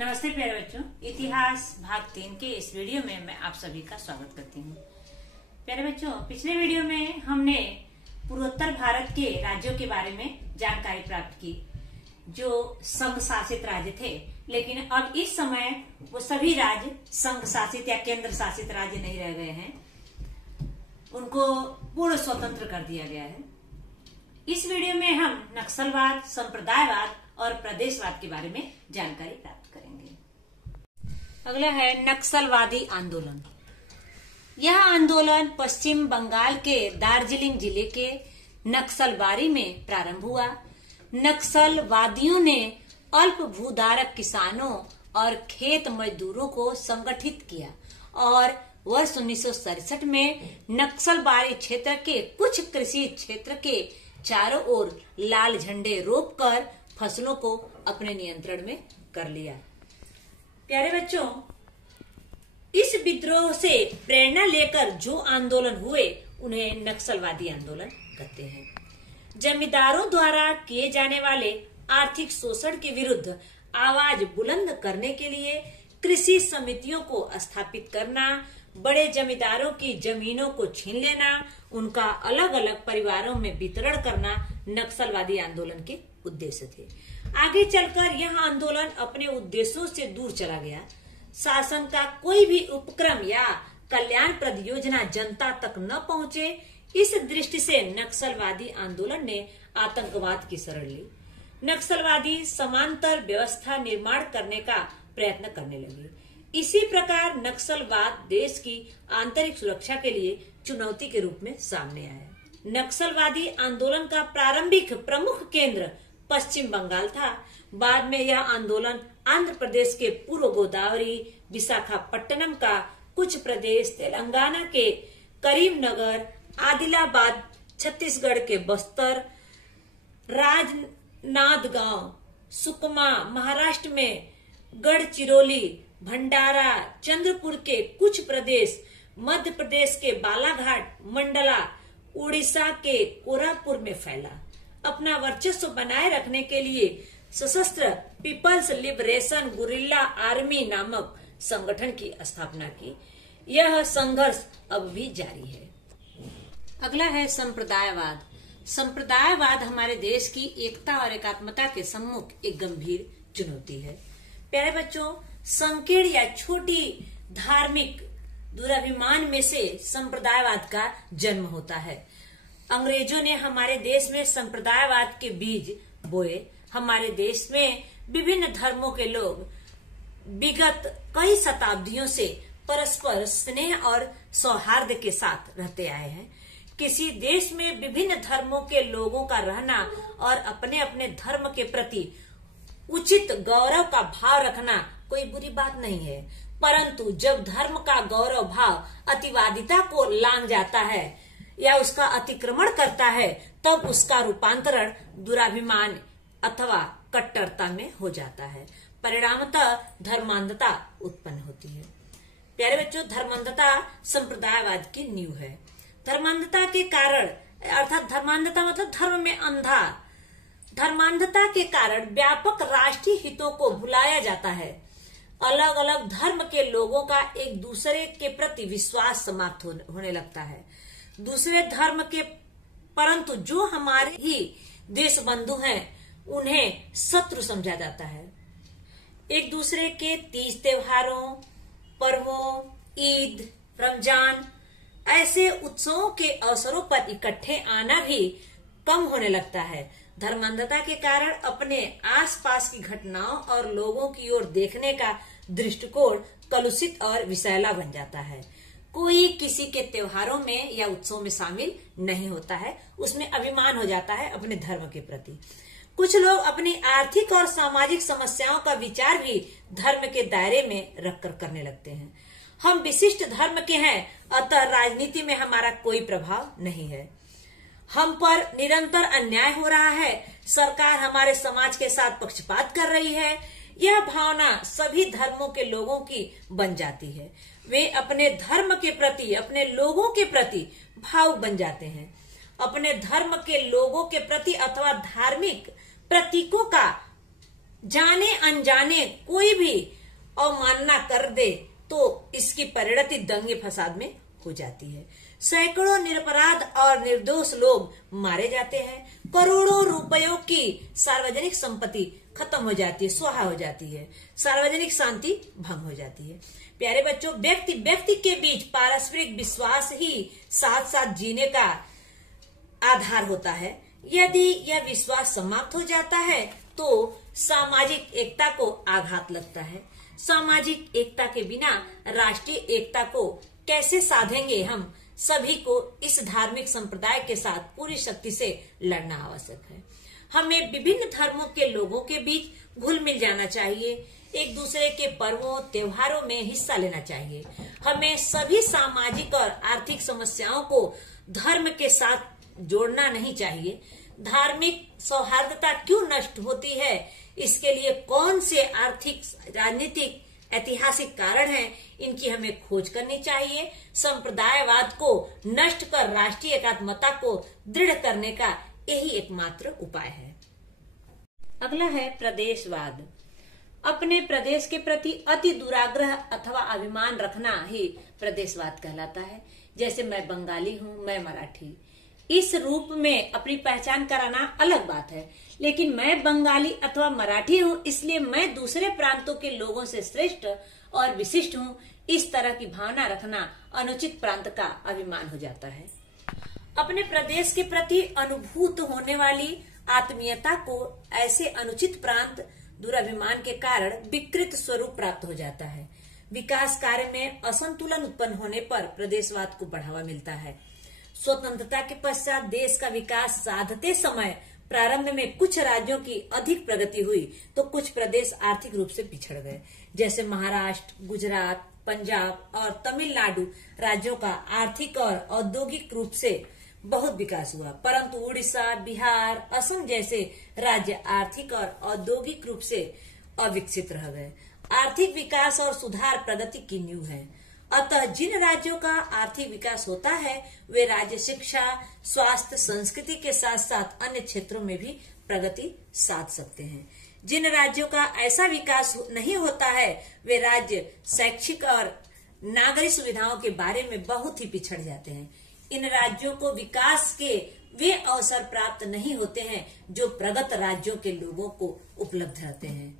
नमस्ते प्यारे बच्चों, इतिहास भाग 3 के इस वीडियो में मैं आप सभी का स्वागत करती हूँ। प्यारे बच्चों, पिछले वीडियो में हमने पूर्वोत्तर भारत के राज्यों के बारे में जानकारी प्राप्त की जो संघ शासित राज्य थे, लेकिन अब इस समय वो सभी राज्य संघ शासित या केंद्र शासित राज्य नहीं रह गए हैं, उनको पूर्ण स्वतंत्र कर दिया गया है। इस वीडियो में हम नक्सलवाद, संप्रदायवाद और प्रदेशवाद के बारे में जानकारी प्राप्त करेंगे। अगला है नक्सलवादी आंदोलन। यह आंदोलन पश्चिम बंगाल के दार्जिलिंग जिले के नक्सलबारी में प्रारंभ हुआ। नक्सलवादियों ने अल्प भूधारक किसानों और खेत मजदूरों को संगठित किया और वर्ष 1967 में नक्सलबारी क्षेत्र के कुछ कृषि क्षेत्र के चारों ओर लाल झंडे रोपकर फसलों को अपने नियंत्रण में कर लिया। प्यारे बच्चों, इस विद्रोह से प्रेरणा लेकर जो आंदोलन हुए उन्हें नक्सलवादी आंदोलन कहते हैं। जमींदारों द्वारा किए जाने वाले आर्थिक शोषण के विरुद्ध आवाज बुलंद करने के लिए कृषि समितियों को स्थापित करना, बड़े जमींदारों की जमीनों को छीन लेना, उनका अलग अलग परिवारों में वितरण करना नक्सलवादी आंदोलन के उद्देश्य थे। आगे चलकर यह आंदोलन अपने उद्देश्यों से दूर चला गया। शासन का कोई भी उपक्रम या कल्याणप्रद योजना जनता तक न पहुंचे, इस दृष्टि से नक्सलवादी आंदोलन ने आतंकवाद की शरण ली। नक्सलवादी समांतर व्यवस्था निर्माण करने का प्रयत्न करने लगे। इसी प्रकार नक्सलवाद देश की आंतरिक सुरक्षा के लिए चुनौती के रूप में सामने आया। नक्सलवादी आंदोलन का प्रारंभिक प्रमुख केंद्र पश्चिम बंगाल था। बाद में यह आंदोलन आंध्र प्रदेश के पूर्व गोदावरी, विशाखापट्टनम का कुछ प्रदेश, तेलंगाना के करीमनगर, आदिलाबाद, छत्तीसगढ़ के बस्तर, राजनांदगांव, सुकमा, महाराष्ट्र में गढ़चिरौली, भंडारा, चंद्रपुर के कुछ प्रदेश, मध्य प्रदेश के बालाघाट, मंडला, उड़ीसा के कोरापुर में फैला। अपना वर्चस्व बनाए रखने के लिए सशस्त्र पीपल्स लिबरेशन गुरिल्ला आर्मी नामक संगठन की स्थापना की। यह संघर्ष अब भी जारी है। अगला है संप्रदायवाद। संप्रदायवाद हमारे देश की एकता और एकात्मता के सम्मुख एक गंभीर चुनौती है। प्यारे बच्चों, संकीर्ण या छोटी धार्मिक दुराभिमान में से संप्रदायवाद का जन्म होता है। अंग्रेजों ने हमारे देश में संप्रदायवाद के बीज बोए। हमारे देश में विभिन्न धर्मों के लोग विगत कई शताब्दियों से परस्पर स्नेह और सौहार्द के साथ रहते आए हैं। किसी देश में विभिन्न धर्मों के लोगों का रहना और अपने अपने धर्म के प्रति उचित गौरव का भाव रखना कोई बुरी बात नहीं है, परंतु जब धर्म का गौरव भाव अतिवादिता को लांघ जाता है या उसका अतिक्रमण करता है, तब उसका रूपांतरण दुराभिमान अथवा कट्टरता में हो जाता है। परिणामतः धर्मांधता उत्पन्न होती है। प्यारे बच्चों, धर्मांधता संप्रदायवाद की नींव है। धर्मांधता के कारण, अर्थात धर्मांधता मतलब धर्म में अंधा, धर्मांधता के कारण व्यापक राष्ट्रीय हितों को भुलाया जाता है। अलग अलग धर्म के लोगों का एक दूसरे के प्रति विश्वास समाप्त होने लगता है। दूसरे धर्म के परंतु जो हमारे ही देश बंधु हैं, उन्हें शत्रु समझा जाता है। एक दूसरे के तीज त्योहारों, पर्वों, ईद, रमजान ऐसे उत्सवों के अवसरों पर इकट्ठे आना भी कम होने लगता है। धर्मांधता के कारण अपने आसपास की घटनाओं और लोगों की ओर देखने का दृष्टिकोण कलुषित और विषैला बन जाता है। कोई किसी के त्योहारों में या उत्सव में शामिल नहीं होता है, उसमें अभिमान हो जाता है अपने धर्म के प्रति। कुछ लोग अपनी आर्थिक और सामाजिक समस्याओं का विचार भी धर्म के दायरे में रखकर करने लगते हैं। हम विशिष्ट धर्म के हैं, अतः राजनीति में हमारा कोई प्रभाव नहीं है। हम पर निरंतर अन्याय हो रहा है, सरकार हमारे समाज के साथ पक्षपात कर रही है। यह भावना सभी धर्मों के लोगों की बन जाती है। वे अपने धर्म के प्रति, अपने लोगों के प्रति भावुक बन जाते हैं। अपने धर्म के लोगों के प्रति अथवा धार्मिक प्रतीकों का जाने अनजाने कोई भी अवमानना कर दे तो इसकी परिणति दंगे फसाद में हो जाती है। सैकड़ों निरपराध और निर्दोष लोग मारे जाते हैं। करोड़ों रुपयों की सार्वजनिक संपत्ति खत्म हो जाती है, स्वाहा हो जाती है। सार्वजनिक शांति भंग हो जाती है। प्यारे बच्चों, व्यक्ति व्यक्ति के बीच पारस्परिक विश्वास ही साथ साथ जीने का आधार होता है। यदि यह विश्वास समाप्त हो जाता है तो सामाजिक एकता को आघात लगता है। सामाजिक एकता के बिना राष्ट्रीय एकता को कैसे साधेंगे? हम सभी को इस धार्मिक संप्रदाय के साथ पूरी शक्ति से लड़ना आवश्यक है। हमें विभिन्न धर्मों के लोगों के बीच घुल मिल जाना चाहिए। एक दूसरे के पर्वों त्योहारों में हिस्सा लेना चाहिए। हमें सभी सामाजिक और आर्थिक समस्याओं को धर्म के साथ जोड़ना नहीं चाहिए। धार्मिक सौहार्दता क्यों नष्ट होती है, इसके लिए कौन से आर्थिक, राजनीतिक, ऐतिहासिक कारण हैं, इनकी हमें खोज करनी चाहिए। संप्रदायवाद को नष्ट कर राष्ट्रीय एकात्मता को दृढ़ करने का यही एकमात्र उपाय है। अगला है प्रदेशवाद। अपने प्रदेश के प्रति अति दुराग्रह अथवा अभिमान रखना ही प्रदेशवाद कहलाता है। जैसे मैं बंगाली हूँ, मैं मराठी, इस रूप में अपनी पहचान कराना अलग बात है। लेकिन मैं बंगाली अथवा मराठी हूँ इसलिए मैं दूसरे प्रांतों के लोगों से श्रेष्ठ और विशिष्ट हूँ, इस तरह की भावना रखना अनुचित प्रांत का अभिमान हो जाता है। अपने प्रदेश के प्रति अनुभूत होने वाली आत्मीयता को ऐसे अनुचित प्रांत दुराभिमान के कारण विकृत स्वरूप प्राप्त हो जाता है। विकास कार्य में असंतुलन उत्पन्न होने पर प्रदेशवाद को बढ़ावा मिलता है। स्वतंत्रता के पश्चात देश का विकास साधते समय प्रारंभ में कुछ राज्यों की अधिक प्रगति हुई तो कुछ प्रदेश आर्थिक रूप से पिछड़ गए। जैसे महाराष्ट्र, गुजरात, पंजाब और तमिलनाडु राज्यों का आर्थिक और औद्योगिक रूप से बहुत विकास हुआ, परंतु उड़ीसा, बिहार, असम जैसे राज्य आर्थिक और औद्योगिक रूप से अविकसित रह गए। आर्थिक विकास और सुधार प्रगति की नींव है। अतः जिन राज्यों का आर्थिक विकास होता है वे राज्य शिक्षा, स्वास्थ्य, संस्कृति के साथ साथ अन्य क्षेत्रों में भी प्रगति साध सकते हैं। जिन राज्यों का ऐसा विकास नहीं होता है वे राज्य शैक्षिक और नागरिक सुविधाओं के बारे में बहुत ही पिछड़ जाते हैं। इन राज्यों को विकास के वे अवसर प्राप्त नहीं होते हैं जो प्रगत राज्यों के लोगों को उपलब्ध रहते हैं।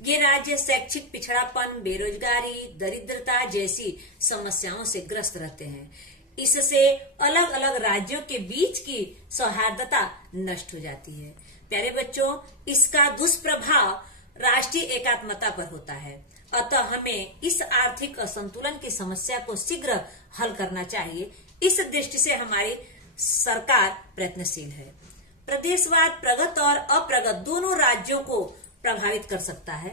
ये राज्य शैक्षिक पिछड़ापन, बेरोजगारी, दरिद्रता जैसी समस्याओं से ग्रस्त रहते हैं। इससे अलग अलग राज्यों के बीच की सौहार्दता नष्ट हो जाती है। प्यारे बच्चों, इसका दुष्प्रभाव राष्ट्रीय एकात्मता पर होता है। अतः हमें इस आर्थिक असंतुलन की समस्या को शीघ्र हल करना चाहिए। इस दृष्टि से हमारी सरकार प्रयत्नशील है। प्रदेशवाद प्रगत और अप्रगत दोनों राज्यों को प्रभावित कर सकता है।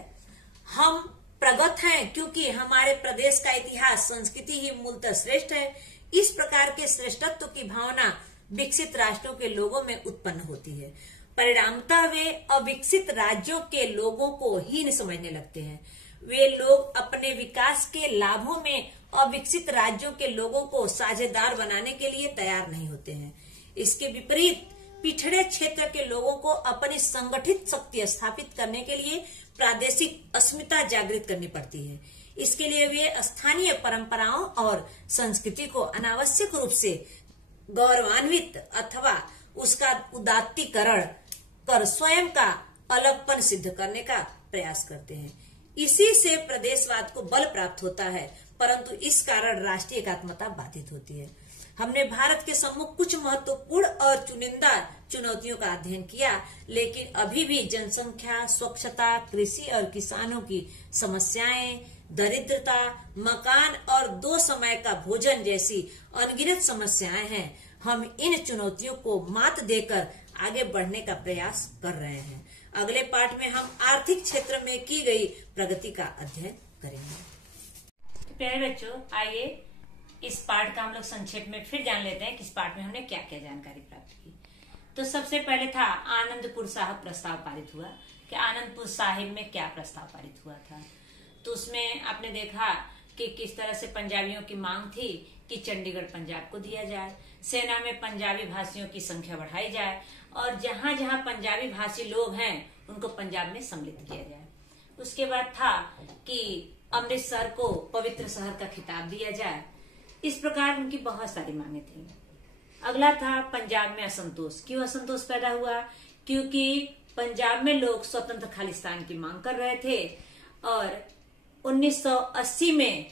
हम प्रगत हैं क्योंकि हमारे प्रदेश का इतिहास, संस्कृति ही मूलतः श्रेष्ठ है। इस प्रकार के श्रेष्ठत्व की भावना विकसित राष्ट्रों के लोगों में उत्पन्न होती है। परिणामतः वे अविकसित राज्यों के लोगों को हीन समझने लगते हैं। वे लोग अपने विकास के लाभों में अविकसित राज्यों के लोगों को साझेदार बनाने के लिए तैयार नहीं होते हैं। इसके विपरीत पिछड़े क्षेत्र के लोगों को अपनी संगठित शक्ति स्थापित करने के लिए प्रादेशिक अस्मिता जागृत करनी पड़ती है। इसके लिए वे स्थानीय परंपराओं और संस्कृति को अनावश्यक रूप से गौरवान्वित अथवा उसका उदात्तीकरण कर स्वयं का अलगपन सिद्ध करने का प्रयास करते हैं। इसी से प्रदेशवाद को बल प्राप्त होता है, परंतु इस कारण राष्ट्रीय एकात्मता बाधित होती है। हमने भारत के सम्मुख कुछ महत्वपूर्ण और चुनिंदा चुनौतियों का अध्ययन किया, लेकिन अभी भी जनसंख्या, स्वच्छता, कृषि और किसानों की समस्याएं, दरिद्रता, मकान और 2 समय का भोजन जैसी अनगिनत समस्याएं हैं। हम इन चुनौतियों को मात देकर आगे बढ़ने का प्रयास कर रहे हैं। अगले पाठ में हम आर्थिक क्षेत्र में की गई प्रगति का अध्ययन करेंगे। प्यारे बच्चों, आइए इस पाठ का हम लोग संक्षेप में फिर जान लेते हैं कि इस पाठ में हमने क्या क्या जानकारी प्राप्त की। तो सबसे पहले था आनंदपुर साहब प्रस्ताव पारित हुआ कि आनंदपुर साहिब में क्या प्रस्ताव पारित हुआ था। तो उसमें आपने देखा कि किस तरह से पंजाबियों की मांग थी कि चंडीगढ़ पंजाब को दिया जाए, सेना में पंजाबी भाषियों की संख्या बढ़ाई जाए और जहां जहां पंजाबी भाषी लोग हैं उनको पंजाब में सम्मिलित किया जाए। उसके बाद था कि अमृतसर को पवित्र शहर का खिताब दिया जाए। इस प्रकार उनकी बहुत सारी मांगे थी। अगला था पंजाब में असंतोष। क्यों असंतोष पैदा हुआ? क्योंकि पंजाब में लोग स्वतंत्र खालिस्तान की मांग कर रहे थे और 1980 में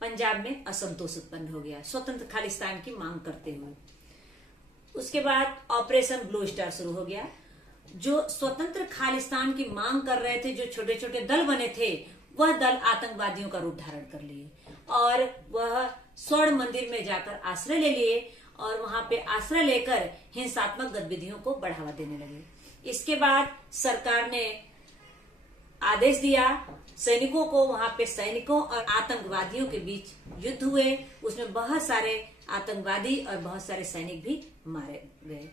पंजाब में असंतोष उत्पन्न हो गया स्वतंत्र खालिस्तान की मांग करते हुए। उसके बाद ऑपरेशन ब्लू स्टार शुरू हो गया। जो स्वतंत्र खालिस्तान की मांग कर रहे थे, जो छोटे छोटे दल बने थे, वह दल आतंकवादियों का रूप धारण कर लिए और वह स्वर्ण मंदिर में जाकर आश्रय ले लिए और वहां पे आश्रय लेकर हिंसात्मक गतिविधियों को बढ़ावा देने लगे। इसके बाद सरकार ने आदेश दिया सैनिकों को, वहां पे सैनिकों और आतंकवादियों के बीच युद्ध हुए। उसमें बहुत सारे आतंकवादी और बहुत सारे सैनिक भी मारे गए,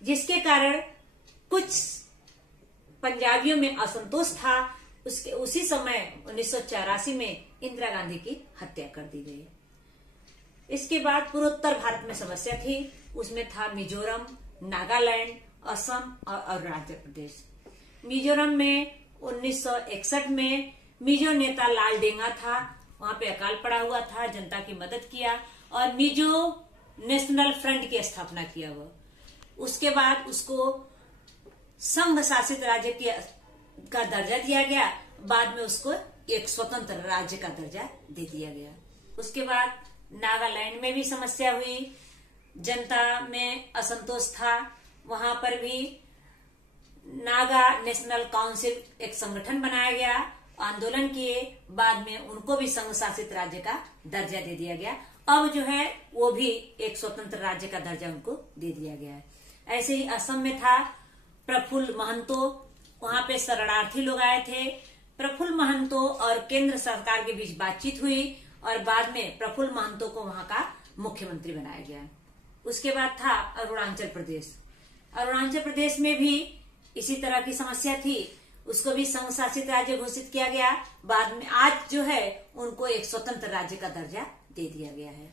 जिसके कारण कुछ पंजाबियों में असंतोष था। उसी समय 1984 में इंदिरा गांधी की हत्या कर दी गई। इसके बाद पूर्वोत्तर भारत में समस्या थी। उसमें था मिजोरम, नागालैंड, असम और अरुणाचल प्रदेश। मिजोरम में 1961 में मिजो नेता लाल डेंगा था, वहां पे अकाल पड़ा हुआ था, जनता की मदद किया और मिजो नेशनल फ्रंट की स्थापना किया हुआ। उसके बाद उसको संघ शासित राज्य का दर्जा दिया गया। बाद में उसको एक स्वतंत्र राज्य का दर्जा दे दिया गया। उसके बाद नागालैंड में भी समस्या हुई, जनता में असंतोष था। वहां पर भी नागा नेशनल काउंसिल एक संगठन बनाया गया, आंदोलन किए। बाद में उनको भी संघ शासित राज्य का दर्जा दे दिया गया। अब जो है वो भी एक स्वतंत्र राज्य का दर्जा उनको दे दिया गया है। ऐसे ही असम में था प्रफुल्ल महंतो, वहां पे शरणार्थी लोग आए थे। प्रफुल्ल महंतो और केंद्र सरकार के बीच बातचीत हुई और बाद में प्रफुल्ल महंतो को वहां का मुख्यमंत्री बनाया गया। उसके बाद था अरुणाचल प्रदेश। अरुणाचल प्रदेश में भी इसी तरह की समस्या थी, उसको भी संघ शासित राज्य घोषित किया गया। बाद में आज जो है उनको एक स्वतंत्र राज्य का दर्जा दे दिया गया है।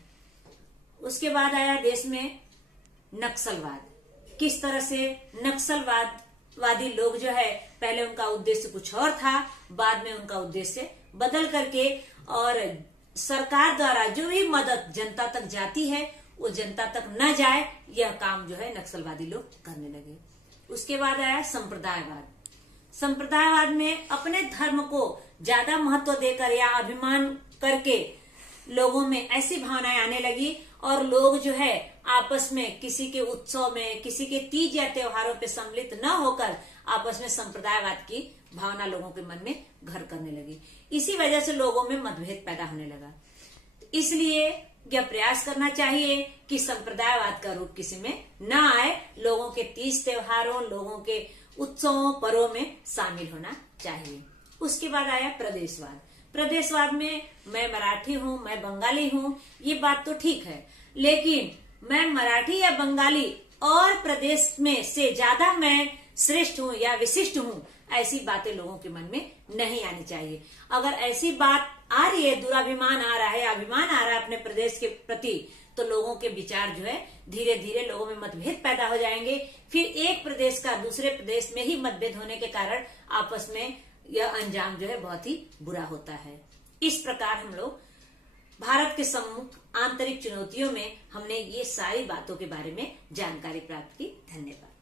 उसके बाद आया देश में नक्सलवाद। किस तरह से नक्सलवादी लोग जो है, पहले उनका उद्देश्य कुछ और था, बाद में उनका उद्देश्य बदल करके और सरकार द्वारा जो भी मदद जनता तक जाती है वो जनता तक न जाए, यह काम जो है नक्सलवादी लोग करने लगे। उसके बाद आया संप्रदायवाद। संप्रदायवाद में अपने धर्म को ज्यादा महत्व देकर या अभिमान करके लोगों में ऐसी भावनाएं आने लगी और लोग जो है आपस में किसी के उत्सव में, किसी के तीज या त्योहारों पे सम्मिलित न होकर आपस में संप्रदायवाद की भावना लोगों के मन में घर करने लगी। इसी वजह से लोगों में मतभेद पैदा होने लगा। इसलिए यह प्रयास करना चाहिए कि संप्रदायवाद का रूप किसी में न आए, लोगों के तीज त्योहारों, लोगों के उत्सवों, पर्वों में शामिल होना चाहिए। उसके बाद आया प्रदेशवाद। प्रदेशवाद में मैं मराठी हूँ, मैं बंगाली हूँ, ये बात तो ठीक है, लेकिन मैं मराठी या बंगाली और प्रदेश में से ज्यादा मैं श्रेष्ठ हूँ या विशिष्ट हूँ, ऐसी बातें लोगों के मन में नहीं आनी चाहिए। अगर ऐसी बात आ रही है, दुराभिमान आ रहा है, अभिमान आ रहा है अपने प्रदेश के प्रति, तो लोगों के विचार जो है धीरे धीरे लोगों में मतभेद पैदा हो जाएंगे। फिर एक प्रदेश का दूसरे प्रदेश में ही मतभेद होने के कारण आपस में यह अंजाम जो है बहुत ही बुरा होता है। इस प्रकार हम लोग भारत के सम्मुख आंतरिक चुनौतियों में हमने ये सारी बातों के बारे में जानकारी प्राप्त की। धन्यवाद।